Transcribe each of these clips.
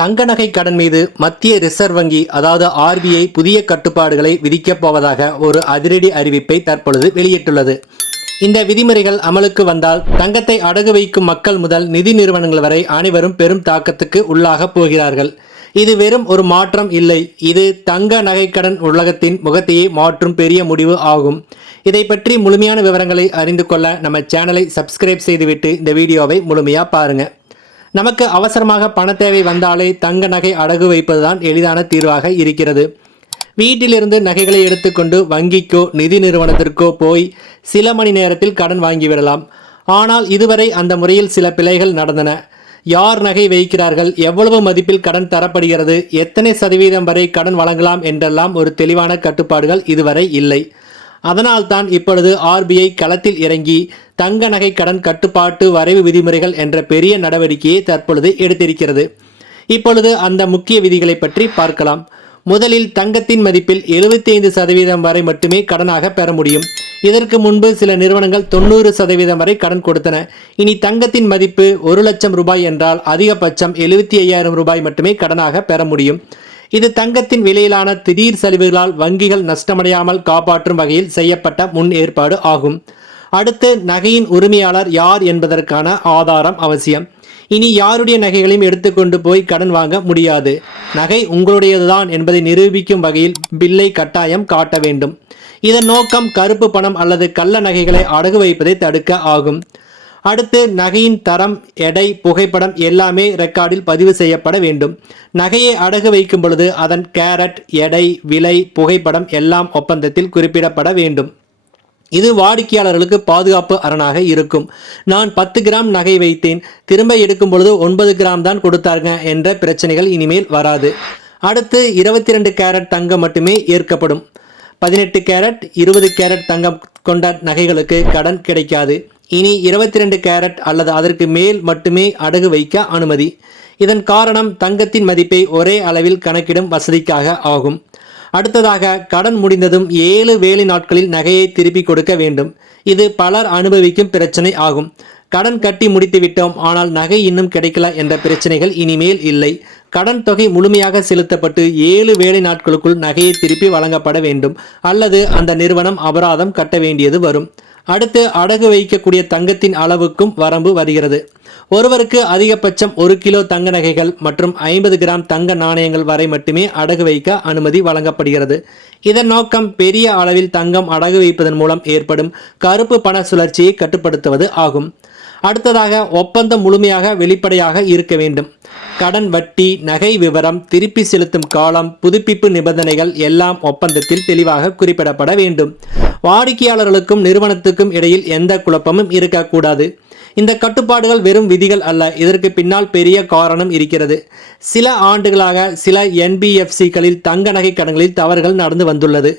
தங்க நகை கடன் மீது மத்திய ரிசர்வ் வங்கி அதாவது ஆர்பிஐ புதிய கட்டுப்பாடுகளை விதிக்கப் போவதாக ஒரு அதிரடி அறிவிப்பை தற்பொழுது வெளியிட்டுள்ளது. இந்த விதிமுறைகள் அமலுக்கு வந்தால் தங்கத்தை அடகு வைக்கும் மக்கள் முதல் நிதி நிறுவனங்கள் வரை அனைவரும் பெரும் தாக்கத்துக்கு உள்ளாக போகிறார்கள். இது வெறும் ஒரு மாற்றம் இல்லை, இது தங்க நகை கடன் உலகத்தின் முகத்தையே மாற்றும் பெரிய முடிவு ஆகும். இதை பற்றி முழுமையான விவரங்களை அறிந்து கொள்ள நம்ம சேனலை சப்ஸ்கிரைப் செய்துவிட்டு இந்த வீடியோவை முழுமையாக பாருங்க. நமக்கு அவசரமாக பண தேவை வந்தாலே தங்க நகை அடகு வைப்பதுதான் எளிதான தீர்வாக இருக்கிறது. வீட்டிலிருந்து நகைகளை எடுத்துக்கொண்டு வங்கிக்கோ நிதி நிறுவனத்திற்கோ போய் சில மணி நேரத்தில் கடன் வாங்கிவிடலாம். ஆனால் இதுவரை அந்த முறையில் சில பிழைகள் நடந்தன. யார் நகை வைக்கிறார்கள், எவ்வளவு மதிப்பில் கடன் தரப்படுகிறது, எத்தனை சதவீதம் வரை கடன் வழங்கலாம் என்றெல்லாம் ஒரு தெளிவான கட்டுப்பாடுகள் இதுவரை இல்லை. அதனால்தான் இப்பொழுது ஆர்பிஐ களத்தில் இறங்கி தங்க நகை கடன் கட்டுப்பாட்டு வரைவு விதிமுறைகள் என்ற பெரிய நடவடிக்கையை தற்பொழுது எடுத்திருக்கிறது. இப்பொழுது அந்த முக்கிய விதிகளை பற்றி பார்க்கலாம். முதலில் தங்கத்தின் மதிப்பில் 75% வரை மட்டுமே கடனாக பெற முடியும். இதற்கு முன்பு சில நிறுவனங்கள் 90% வரை கடன் கொடுத்தன. இனி தங்கத்தின் மதிப்பு 1 லட்சம் ரூபாய் என்றால் அதிகபட்சம் 75,000 ரூபாய் மட்டுமே கடனாக பெற முடியும். இது தங்கத்தின் விலையிலான திடீர் சரிவுகளால் வங்கிகள் நஷ்டமடையாமல் காப்பாற்றும் வகையில் செய்யப்பட்ட முன் ஏற்பாடு ஆகும். அடுத்து, நகையின் உரிமையாளர் யார் என்பதற்கான ஆதாரம் அவசியம். இனி யாருடைய நகைகளையும் எடுத்துக்கொண்டு போய் கடன் வாங்க முடியாது. நகை உங்களுடையதுதான் என்பதை நிரூபிக்கும் வகையில் பில்லை கட்டாயம் காட்ட வேண்டும். இதன் நோக்கம் கருப்பு பணம் அல்லது கள்ள நகைகளை அடகு வைப்பதை தடுக்க ஆகும். அடுத்து, நகையின் தரம், எடை, புகைப்படம் எல்லாமே ரெக்கார்டில் பதிவு செய்யப்பட வேண்டும். நகையை அடகு வைக்கும் பொழுது அதன் கேரட், எடை, விலை, புகைப்படம் எல்லாம் ஒப்பந்தத்தில் குறிப்பிடப்பட வேண்டும். இது வாடிக்கையாளர்களுக்கு பாதுகாப்பு அரணாக இருக்கும். நான் 10 கிராம் நகை வைத்தேன், திரும்ப எடுக்கும் பொழுது 9 கிராம் தான் கொடுத்தாங்க என்ற பிரச்சனைகள் இனிமேல் வராது. அடுத்து, 22 கேரட் தங்கம் மட்டுமே ஏற்கப்படும். 18 கேரட், 20 கேரட் தங்கம் கொண்ட நகைகளுக்கு கடன் கிடைக்காது. இனி 22 கேரட் அல்லது அதற்கு மேல் மட்டுமே அடகு வைக்க அனுமதி. இதன் காரணம் தங்கத்தின் மதிப்பை ஒரே அளவில் கணக்கிடும் வசதிக்காக ஆகும். அடுத்ததாக, கடன் முடிந்ததும் 7 வேலை நாட்களில் நகையை திருப்பி கொடுக்க வேண்டும். இது பலர் அனுபவிக்கும் பிரச்சனை ஆகும். கடன் கட்டி முடித்து விட்டோம், ஆனால் நகை இன்னும் கிடைக்கல என்ற பிரச்சனைகள் இனிமேல் இல்லை. கடன் தொகை முழுமையாக செலுத்தப்பட்டு 7 வேலை நாட்களுக்குள் நகையை திருப்பி வழங்கப்பட வேண்டும், அல்லது அந்த நிறுவனம் அபராதம் கட்ட வேண்டியது வரும். அடுத்து, அடகு வைக்கக்கூடிய தங்கத்தின் அளவுக்கும் வரம்பு வருகிறது. ஒருவருக்கு அதிகபட்சம் 1 கிலோ தங்க நகைகள் மற்றும் 50 கிராம் தங்க நாணயங்கள் வரை மட்டுமே அடகு வைக்க அனுமதி வழங்கப்படுகிறது. இதன் நோக்கம் பெரிய அளவில் தங்கம் அடகு வைப்பதன் மூலம் ஏற்படும் கருப்பு பண சுழற்சியை கட்டுப்படுத்துவது ஆகும். அடுத்ததாக, ஒப்பந்தம் முழுமையாக வெளிப்படையாக இருக்க வேண்டும். கடன் வட்டி, நகை விவரம், திருப்பி செலுத்தும் காலம், புதுப்பிப்பு நிபந்தனைகள் எல்லாம் ஒப்பந்தத்தில் தெளிவாக குறிப்பிடப்பட வேண்டும். வாடிக்கையாளர்களுக்கும் நிறுவனத்துக்கும் இடையில் எந்த குழப்பமும் இருக்கக்கூடாது. இந்த கட்டுப்பாடுகள் வெறும் விதிகள் அல்ல, இதற்கு பின்னால் பெரிய காரணம் இருக்கிறது. சில ஆண்டுகளாக சில என்பிஎஃப்சிகளில் தங்க நகை கடன்களில் தவறுகள் நடந்து வந்துள்ளது.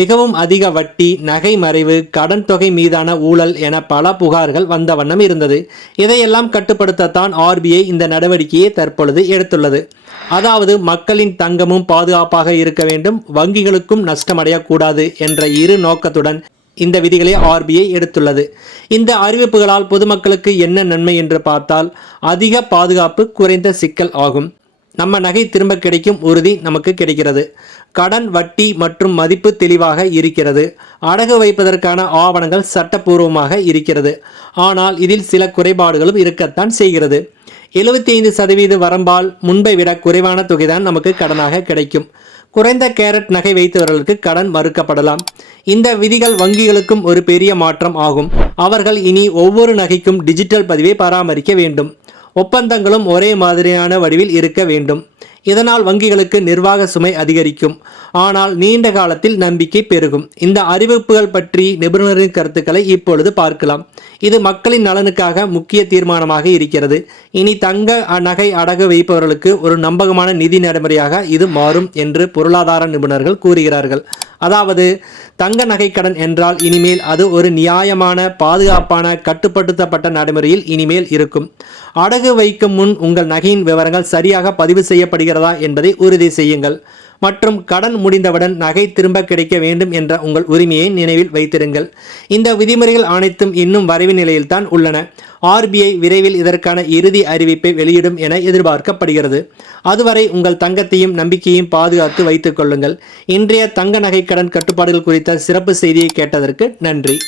மிகவும் அதிக வட்டி, நகை மறைவு, கடன் தொகை மீதான ஊழல் என பல புகார்கள் வந்த வண்ணம் இருந்தது. இதையெல்லாம் கட்டுப்படுத்தத்தான் ஆர்பிஐ இந்த நடவடிக்கையை தற்பொழுது எடுத்துள்ளது. அதாவது, மக்களின் தங்கமும் பாதுகாப்பாக இருக்க வேண்டும், வங்கிகளுக்கும் நஷ்டமடையக்கூடாது என்ற இரு நோக்கத்துடன் இந்த விதிகளை ஆர்பிஐ எடுத்துள்ளது. இந்த அறிவிப்புகளால் பொதுமக்களுக்கு என்ன நன்மை என்று பார்த்தால், அதிக பாதுகாப்பு, குறைந்த சிக்கல் ஆகும். நம்ம நகை திரும்ப கிடைக்கும் உறுதி நமக்கு கிடைக்கிறது. கடன், வட்டி மற்றும் மதிப்பு தெளிவாக இருக்கிறது. அடகு வைப்பதற்கான ஆவணங்கள் சட்டப்பூர்வமாக இருக்கிறது. ஆனால் இதில் சில குறைபாடுகளும் இருக்கத்தான் செய்கிறது. 75% வரம்பால் முன்பை விட குறைவான தொகைதான் நமக்கு கடனாக கிடைக்கும். குறைந்த கேரட் நகை வைத்தவர்களுக்கு கடன் மறுக்கப்படலாம். இந்த விதிகள் வங்கிகளுக்கும் ஒரு பெரிய மாற்றம் ஆகும். அவர்கள் இனி ஒவ்வொரு நகைக்கும் டிஜிட்டல் பதிவை பராமரிக்க வேண்டும். ஒப்பந்தங்களும் ஒரே மாதிரியான வடிவில் இருக்க வேண்டும். இதனால் வங்கிகளுக்கு நிர்வாக சுமை அதிகரிக்கும், ஆனால் நீண்ட காலத்தில் நம்பிக்கை பெருகும். இந்த அறிவிப்புகள் பற்றி நிபுணரின் கருத்துக்களை இப்பொழுது பார்க்கலாம். இது மக்களின் நலனுக்காக முக்கிய தீர்மானமாக இருக்கிறது. இனி தங்க நகை அடகு வைப்பவர்களுக்கு ஒரு நம்பகமான நிதி நடைமுறையாக இது மாறும் என்று பொருளாதார நிபுணர்கள் கூறுகிறார்கள். அதாவது, தங்க நகை கடன் என்றால் இனிமேல் அது ஒரு நியாயமான, பாதுகாப்பான, கட்டுப்படுத்தப்பட்ட நடைமுறையில் இனிமேல் இருக்கும். அடகு வைக்கும் முன் உங்கள் நகையின் விவரங்கள் சரியாக பதிவு செய்யப்படுகிறதா என்பதை உறுதி செய்யுங்கள். மற்றும் கடன் முடிந்தவுடன் நகை திரும்ப கிடைக்க வேண்டும் என்ற உங்கள் உரிமையை நினைவில் வைத்திருங்கள். இந்த விதிமுறைகள் அனைத்தும் இன்னும் வரைவு நிலையில்தான் உள்ளன. RBI விரைவில் இதற்கான இறுதி அறிவிப்பை வெளியிடும் என எதிர்பார்க்கப்படுகிறது. அதுவரை உங்கள் தங்கத்தையும் நம்பிக்கையும் பாதுகாத்து வைத்துக் கொள்ளுங்கள். இன்றைய தங்க நகை கடன் கட்டுப்பாடுகள் குறித்த சிறப்பு செய்தியை கேட்டதற்கு நன்றி.